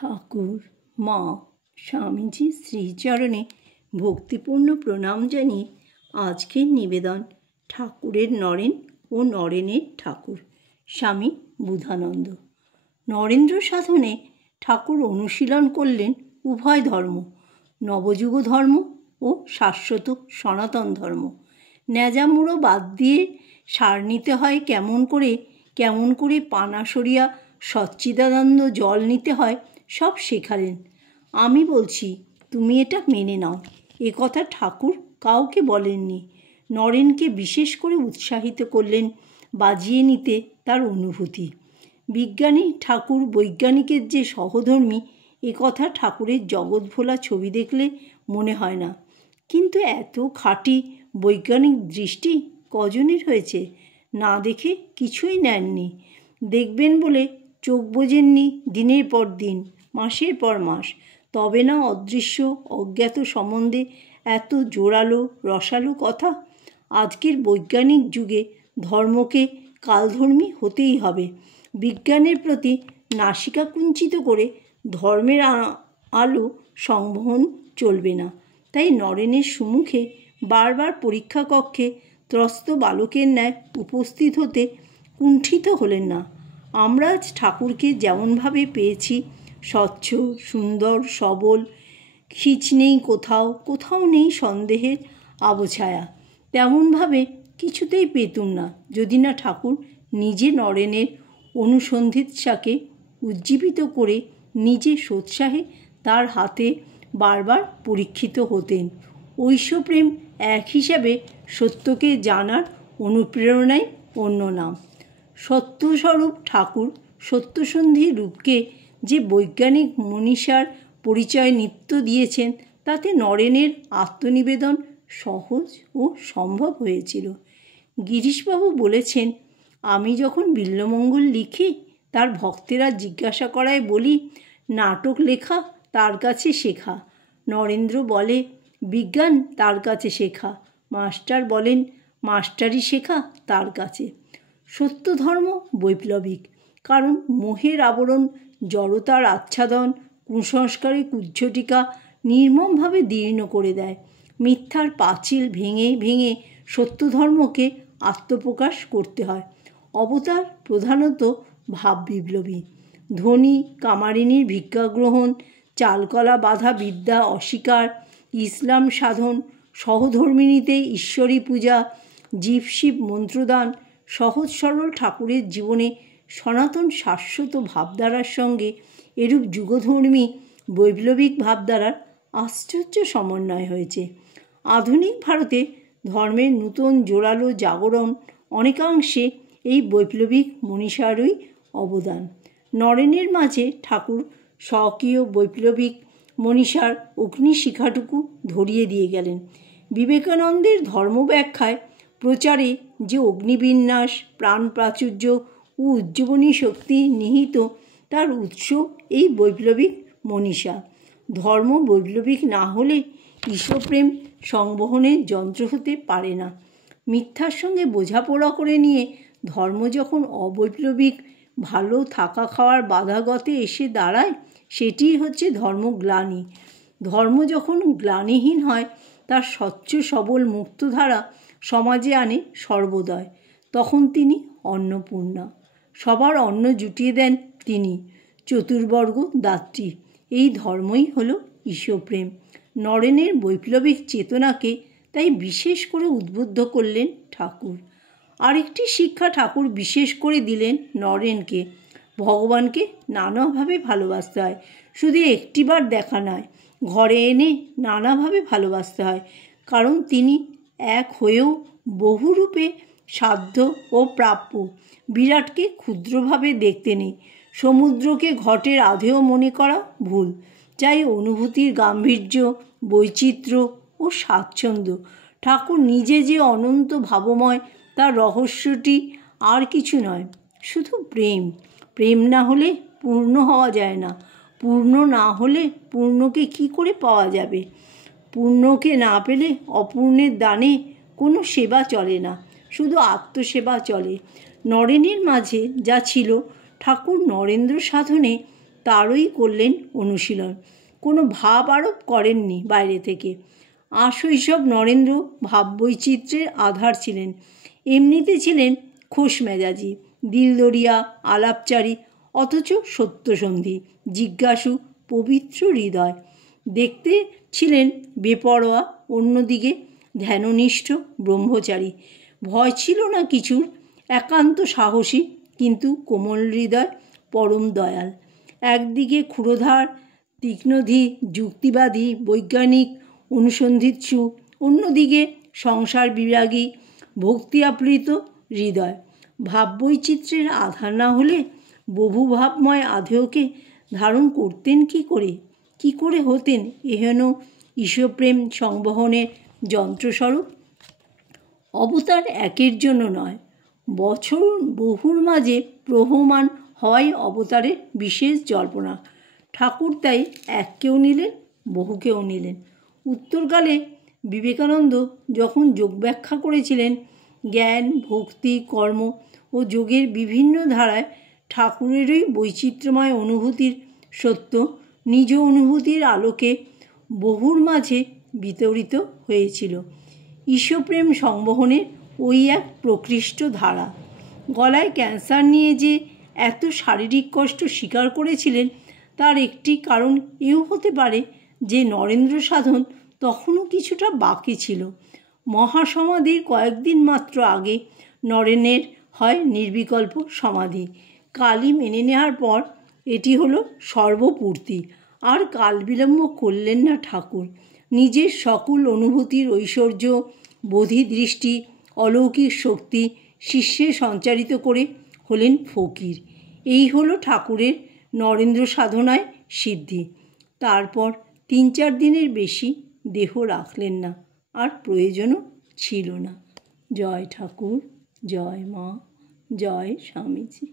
ঠাকুর, মা, স্বামীজির শ্রীচরণে ভক্তিপূর্ণ প্রণাম জানিয়ে আজকের নিবেদন ঠাকুরের নরেন ও নরেনের ঠাকুর স্বামী বুধানন্দ। নরেন্দ্র সাধনে ঠাকুর অনুশীলন করলেন উভয় ধর্ম, নবযুগ ধর্ম ও শাশ্বত সনাতন ধর্ম। ন্যাজামুড়ো বাদ দিয়ে সার নিতে হয় কেমন করে পানা সরিয়া সচ্চিদানন্দ জল নিতে হয় সব শেখালেন। আমি বলছি, তুমি এটা মেনে নাও, এ কথা ঠাকুর কাউকে বলেননি। নরেনকে বিশেষ করে উৎসাহিত করলেন বাজিয়ে নিতে তার অনুভূতি। বিজ্ঞানী ঠাকুর বৈজ্ঞানিকের যে সহধর্মী, এ কথা ঠাকুরের জগৎ ভোলা ছবি দেখলে মনে হয় না। কিন্তু এত খাঁটি বৈজ্ঞানিক দৃষ্টি কজনের হয়েছে? না দেখে কিছুই নেননি। দেখবেন বলে চোখ বোঝেননি দিনের পর দিন, মাসের পর মাস। তবে না অদৃশ্য অজ্ঞাত সম্বন্ধে এত জোরালো রসালো কথা। আজকের বৈজ্ঞানিক যুগে ধর্মকে কালধর্মী হতেই হবে। বিজ্ঞানের প্রতি নাসিকা কুঞ্চিত করে ধর্মের আলো সংবহন চলবে না। তাই নরেনের সম্মুখে বারবার পরীক্ষা কক্ষে ত্রস্ত বালকের ন্যায় উপস্থিত হতে কুণ্ঠিত হলেন না। আমরা আজ ঠাকুরকে যেমনভাবে পেয়েছি, স্বচ্ছ, সুন্দর, সবল, খিচ নেই কোথাও নেই সন্দেহের আবছায়া, তেমনভাবে কিছুতেই পেতুম না যদি না ঠাকুর নিজে নরেনের অনুসন্ধিৎসাকে উজ্জীবিত করে নিজে সোৎসাহে তার হাতে বারবার পরীক্ষিত হতেন। ঐশ্বপ্রেম এক হিসাবে সত্যকে জানার অনুপ্রেরণাই অন্য নাম। সত্যস্বরূপ ঠাকুর সত্যসন্ধি রূপকে যে বৈজ্ঞানিক মনীষার পরিচয় নিত্য দিয়েছেন, তাতে নরেনের আত্মনিবেদন সহজ ও সম্ভব হয়েছিল। গিরিশবাবু বলেছেন, আমি যখন বিল্বমঙ্গল লিখি, তার ভক্তেরা জিজ্ঞাসা করায় বলি, নাটক লেখা তার কাছে শেখা। নরেন্দ্র বলে, বিজ্ঞান তার কাছে শেখা। মাস্টার বলেন, মাস্টারি শেখা তার কাছে। সত্য ধর্ম বৈপ্লবিক, কারণ মোহের আবরণ, জড়তার আচ্ছাদন, কুসংস্কারে কুজ্ঝটিকা নির্মমভাবে দীর্ণ করে দেয়। মিথ্যার পাঁচিল ভেঙে ভেঙে সত্য ধর্মকে আত্মপ্রকাশ করতে হয়। অবতার প্রধানত ভাব বিপ্লবী। ধনী কামারিনীর ভিক্ষাগ্রহণ, চালকলা বাঁধা বিদ্যা অস্বীকার, ইসলাম সাধন, সহধর্মিণীতে ঈশ্বরী পূজা, জীবশিব মন্ত্রদান, সহজ সরল ঠাকুরের জীবনে সনাতন শাশ্বত ভাবধারার সঙ্গে এরূপ যুগধর্মী বৈপ্লবিক ভাবধারার আশ্চর্য সমন্বয় হয়েছে। আধুনিক ভারতে ধর্মের নূতন জোরালো জাগরণ অনেকাংশে এই বৈপ্লবিক মনীষারই অবদান। নরেনের মাঝে ঠাকুর স্বকীয় বৈপ্লবিক মনীষার অগ্নিশিখাটুকু ধরিয়ে দিয়ে গেলেন। বিবেকানন্দের ধর্মব্যাখ্যায় প্রচারে যে অগ্নিবিন্যাস, প্রাণ প্রাচুর্য ও উজ্জীবনী শক্তি নিহিত, তার উৎস এই বৈপ্লবিক মনীষা। ধর্ম বৈপ্লবিক না হলে ঈশ্বরপ্রেম সংবহনের যন্ত্র হতে পারে না। মিথ্যার সঙ্গে বোঝাপড়া করে নিয়ে ধর্ম যখন অবৈপ্লবিক ভালো থাকা খাওয়ার বাধাগতে এসে দাঁড়ায়, সেটিই হচ্ছে ধর্মগ্লানি। ধর্ম যখন গ্লানিহীন হয়, তার স্বচ্ছ সবল মুক্তধারা সমাজে আনে সর্বোদয়, তখন তিনি অন্নপূর্ণা। সবার অন্ন জুটিয়ে দেন তিনি, চতুর্বর্গ দাত্রী। এই ধর্মই হলো ঈশ্বরপ্রেম। নরেনের বৈপ্লবিক চেতনাকে তাই বিশেষ করে উদ্বুদ্ধ করলেন ঠাকুর। আরেকটি শিক্ষা ঠাকুর বিশেষ করে দিলেন নরেনকে, ভগবানকে নানাভাবে ভালোবাসতে হয়। শুধু একটিবার দেখা নয়, ঘরে এনে নানাভাবে ভালোবাসতে হয়। কারণ তিনি এক হয়েও বহুরূপে সাধ্য ও প্রাপ্য। বিরাটকে ক্ষুদ্রভাবে দেখতে নেই, সমুদ্রকে ঘটের আধেয় মনে করা ভুল। চাই অনুভূতির গাম্ভীর্য, বৈচিত্র্য ও স্বাচ্ছন্দ্য। ঠাকুর নিজে যে অনন্ত ভাবময়, তার রহস্যটি আর কিছু নয়, শুধু প্রেম। প্রেম না হলে পূর্ণ হওয়া যায় না। পূর্ণ না হলে পূর্ণকে কি করে পাওয়া যাবে? পূর্ণকে না পেলে অপূর্ণের দানে কোনো সেবা চলে না, শুধু আত্মসেবা চলে। নরেনের মাঝে যা ছিল, ঠাকুর নরেন্দ্র সাধনে তারই করলেন অনুশীলন। কোনো ভাব আরোপ করেননি বাইরে থেকে। আশৈশব নরেন্দ্র ভাববৈচিত্র্যের আধার ছিলেন। এমনিতে ছিলেন খোশ মেজাজি, দিলদরিয়া, আলাপচারী, অথচ সত্যসন্ধী, জিজ্ঞাসু, পবিত্র হৃদয়। দেখতে ছিলেন বেপরোয়া, অন্যদিকে ধ্যাননিষ্ঠ ব্রহ্মচারী। ভয় ছিল না কিছুর, একান্ত সাহসী, কিন্তু কোমল হৃদয়, পরম দয়াল। একদিকে ক্ষুরধার, তীক্ষ্ণধী, যুক্তিবাদী, বৈজ্ঞানিক, অনুসন্ধিৎসু, অন্যদিকে সংসার বিরাগী, ভক্তি আপ্লুত হৃদয়। ভাববৈচিত্র্যের আধার না হলে বহুভাবময় আধেয়কে ধারণ করতেন কি করে হতেন এহেন ঈশ্বরপ্রেম সংবহনের যন্ত্রস্বরূপ? অবতার একের জন্য নয়, বছর বহুর মাঝে প্রবহমান হয় অবতারের বিশেষ জল্পনা। ঠাকুর তাই এককেও নিলেন, বহুকেও নিলেন। উত্তরকালে বিবেকানন্দ যখন যোগ ব্যাখ্যা করেছিলেন, জ্ঞান, ভক্তি, কর্ম ও যোগের বিভিন্ন ধারায় ঠাকুরেরই বৈচিত্র্যময় অনুভূতির সত্য নিজ অনুভূতির আলোকে বহুর মাঝে বিতরিত হয়েছিল। ঈশ্বরপ্রেম সংবহনের ওই এক প্রকৃষ্ট ধারা। গলায় ক্যান্সার নিয়ে যে এত শারীরিক কষ্ট স্বীকার করেছিলেন, তার একটি কারণ এও হতে পারে যে নরেন্দ্র সাধন তখনও কিছুটা বাকি ছিল। মহাসমাধির কয়েকদিন মাত্র আগে নরেনের হয় নির্বিকল্প সমাধি। কালই মেনে নেওয়ার পর এটি হলো সর্বপূর্তি। আর কাল বিলম্ব করলেন না ঠাকুর। নিজের সকল অনুভূতির ঐশ্বর্য, বোধিদৃষ্টি, অলৌকিক শক্তি শিষ্যে সঞ্চারিত করে হলেন ফকির। এই হলো ঠাকুরের নরেন্দ্র সাধনায় সিদ্ধি। তারপর 3-4 দিনের বেশি দেহ রাখলেন না, আর প্রয়োজনও ছিল না। জয় ঠাকুর, জয় মা, জয় স্বামীজি।